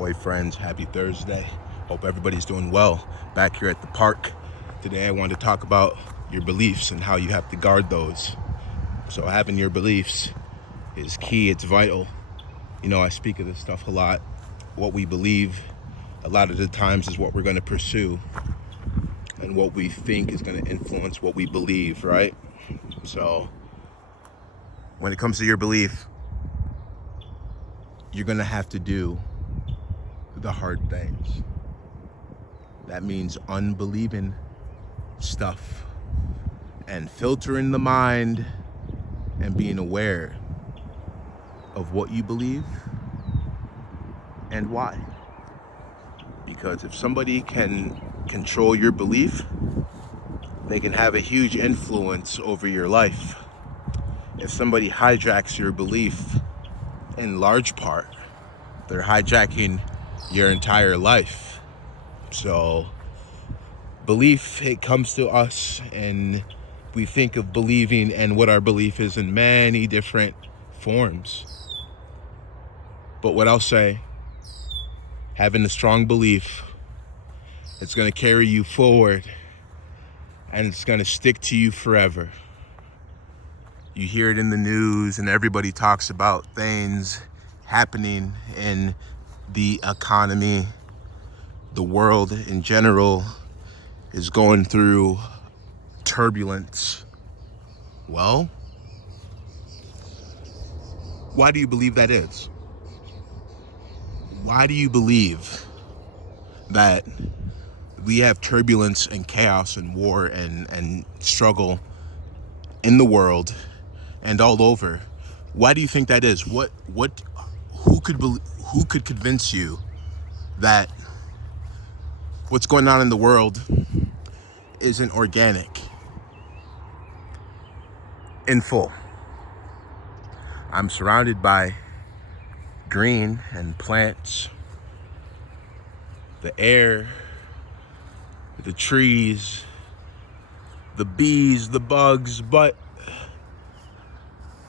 Oi friends, happy Thursday. Hope everybody's doing well. Back here at the park. Today I want to talk about your beliefs and how you have to guard those. So having your beliefs is key, it's vital. You know, I speak of this stuff a lot. What we believe a lot of the times is what we're going to pursue, and what we think is going to influence what we believe, right? So when it comes to your belief, you're going to have to do the hard things. That means unbelieving stuff and filtering the mind and being aware of what you believe and why. Because if somebody can control your belief, they can have a huge influence over your life. If somebody hijacks your belief, in large part, they're hijacking your entire life. So belief, it comes to us, and we think of believing and what our belief is in many different forms. But what I'll say, having a strong belief, it's going to carry you forward, and it's going to stick to you forever. You hear it in the news, and everybody talks about things happening in the economy. The world in general is going through turbulence. Well, why do you believe that is? Why do you believe that we have turbulence and chaos and war and struggle in the world and all over? Why do you think that is? Who could convince you that what's going on in the world isn't organic in full? I'm surrounded by green and plants, the air, the trees, the bees, the bugs, but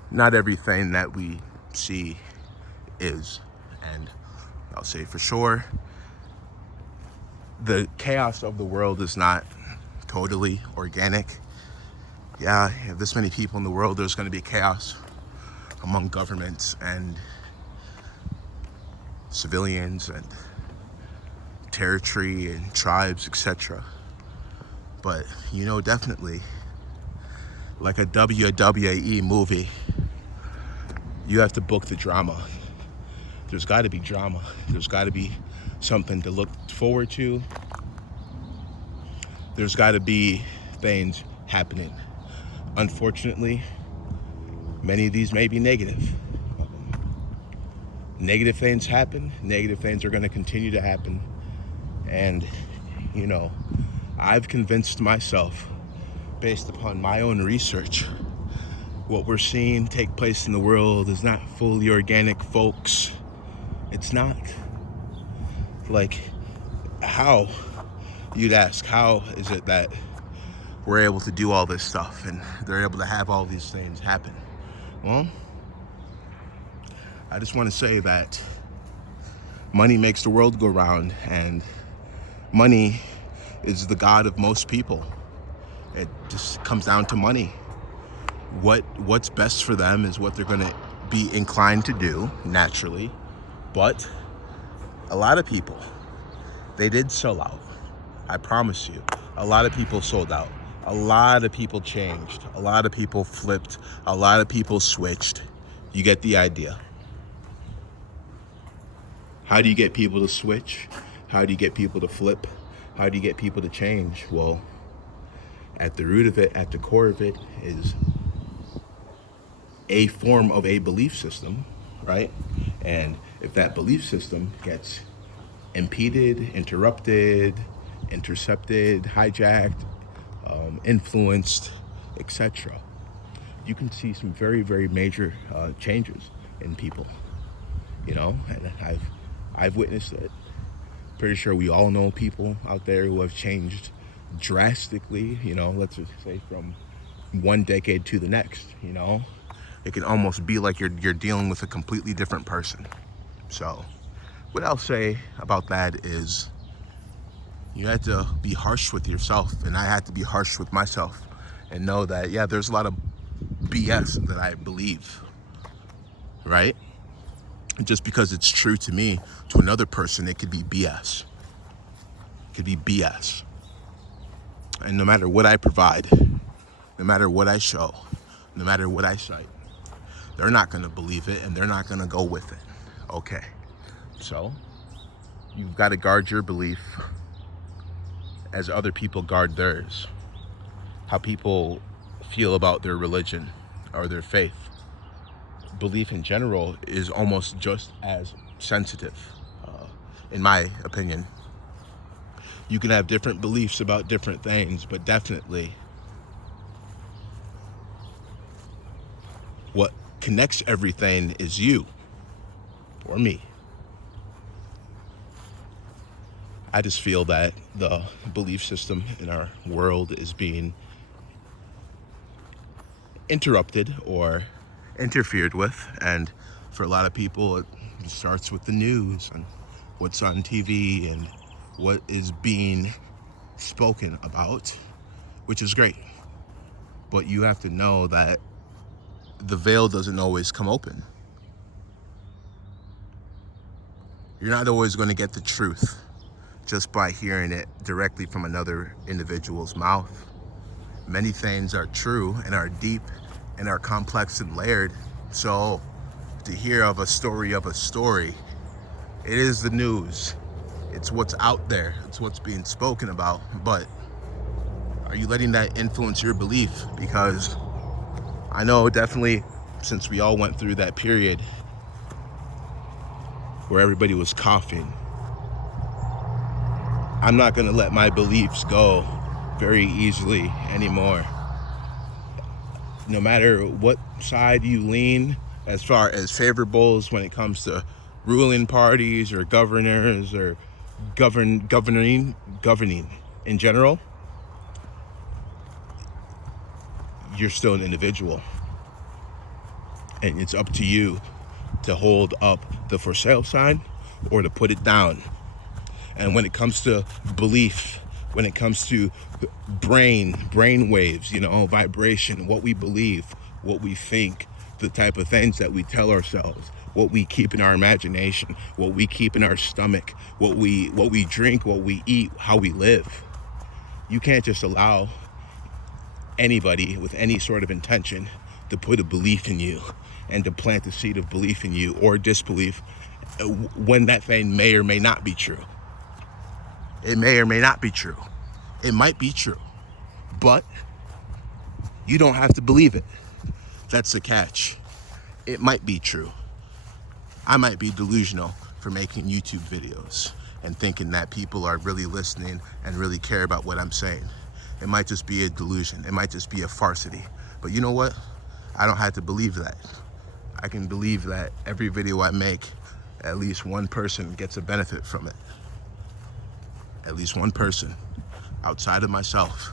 not everything that we see is. And I'll say for sure, the chaos of the world is not totally organic. Yeah, you have this many people in the world, there's going to be chaos among governments and civilians and territory and tribes, etc. But you know, definitely, like a WWE movie, you have to book the drama. There's got to be drama. There's got to be something to look forward to. There's got to be things happening. Unfortunately, many of these may be negative. Negative things happen. Negative things are going to continue to happen. And, you know, I've convinced myself, based upon my own research, what we're seeing take place in the world is not fully organic, folks. It's not. Like, how? You'd ask, how is it that we're able to do all this stuff and they're able to have all these things happen? Well, I just want to say that money makes the world go round, and money is the god of most people. It just comes down to money. What's best for them is what they're going to be inclined to do naturally. But a lot of people, they did sell out. I promise you, a lot of people sold out. A lot of people changed. A lot of people flipped. A lot of people switched. You get the idea. How do you get people to switch? How do you get people to flip? How do you get people to change? Well, at the root of it, at the core of it, is a form of a belief system, right? And if that belief system gets impeded, interrupted, intercepted, hijacked, influenced, etc., you can see some very, very major changes in people, you know, and I've witnessed it. Pretty sure we all know people out there who have changed drastically, you know, let's just say from one decade to the next, you know. It can almost be like you're dealing with a completely different person. So What I'll say about that is you had to be harsh with yourself, and I had to be harsh with myself and know that, yeah, there's a lot of BS that I believe, right? And just because it's true to me, to another person, it could be BS. It could be BS. And no matter what I provide, no matter what I show, no matter what I cite, they're not going to believe it and they're not going to go with it. Okay. So you've got to guard your belief as other people guard theirs. How people feel about their religion or their faith. Belief in general is almost just as sensitive, in my opinion. You can have different beliefs about different things, but definitely what connects everything is you or me. I just feel that the belief system in our world is being interrupted or interfered with, and for a lot of people it starts with the news and what's on TV and what is being spoken about, which is great, but you have to know that the veil doesn't always come open. You're not always going to get the truth just by hearing it directly from another individual's mouth. Many things are true and are deep and are complex and layered. So to hear of a story, it is the news. It's what's out there. It's what's being spoken about. But are you letting that influence your belief? Because I know definitely, since we all went through that period where everybody was coughing, I'm not going to let my beliefs go very easily anymore. No matter what side you lean, as far as favorables when it comes to ruling parties or governors or governing in general, you're still an individual. And it's up to you to hold up the for sale sign or to put it down. And when it comes to belief, when it comes to brain waves, vibration, what we believe, what we think, the type of things that we tell ourselves, what we keep in our imagination, what we keep in our stomach, what we drink, what we eat, how we live. You can't just allow anybody with any sort of intention to put a belief in you and to plant the seed of belief in you or disbelief when that thing may or may not be true. It may or may not be true. It might be true, but you don't have to believe it. That's the catch. It might be true. I might be delusional for making YouTube videos and thinking that people are really listening and really care about what I'm saying. It might just be a delusion. It might just be a farcity. But you know what? I don't have to believe that. I can believe that every video I make, at least one person gets a benefit from it. At least one person outside of myself.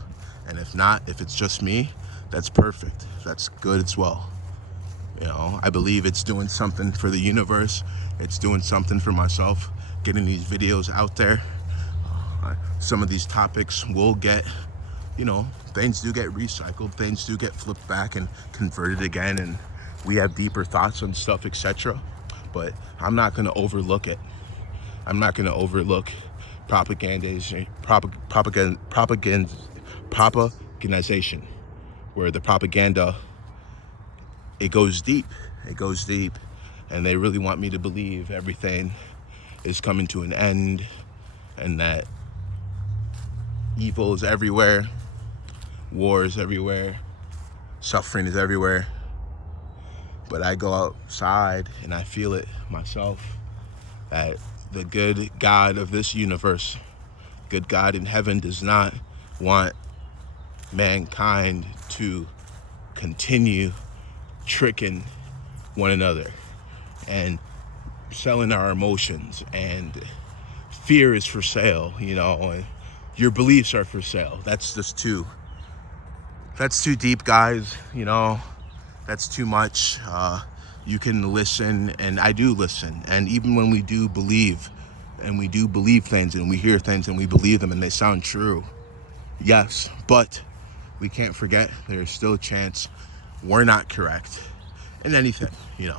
And if not, if it's just me, that's perfect. That's good as well. I believe it's doing something for the universe. It's doing something for myself, getting these videos out there. Some of these topics will get, things do get recycled, things do get flipped back and converted again, and we have deeper thoughts on stuff, etc. But I'm not going to overlook it. I'm not going to overlook propagandization, where the propaganda, it goes deep, and they really want me to believe everything is coming to an end and that evil is everywhere, war is everywhere, suffering is everywhere. But I go outside and I feel it myself, that the good God of this universe, good God in heaven, does not want mankind to continue tricking one another and selling our emotions, and fear is for sale, and your beliefs are for sale. That's too deep, guys. That's too much. You can listen, and I do listen. And even when we do believe, and we do believe things, and we hear things, and we believe them, and they sound true, yes, but we can't forget there's still a chance we're not correct in anything, anything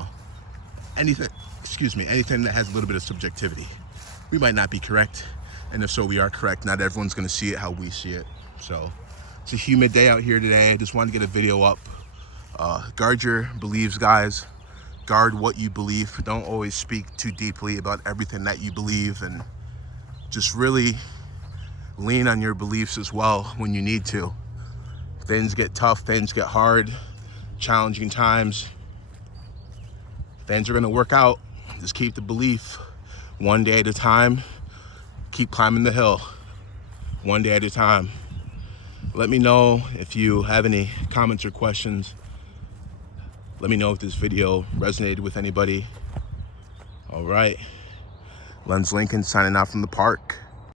that has a little bit of subjectivity. We might not be correct, and if so, we are correct. Not everyone's going to see it how we see it. So it's a humid day out here today. I just wanted to get a video up. Guard your beliefs, guys. Guard what you believe. Don't always speak too deeply about everything that you believe, and just really lean on your beliefs as well when you need to. Things get tough, things get hard, challenging times. Things are going to work out. Just keep the belief, one day at a time. Keep climbing the hill, one day at a time. Let me know if you have any comments or questions. Let me know if this video resonated with anybody. All right, Lens Lincoln signing out from the park.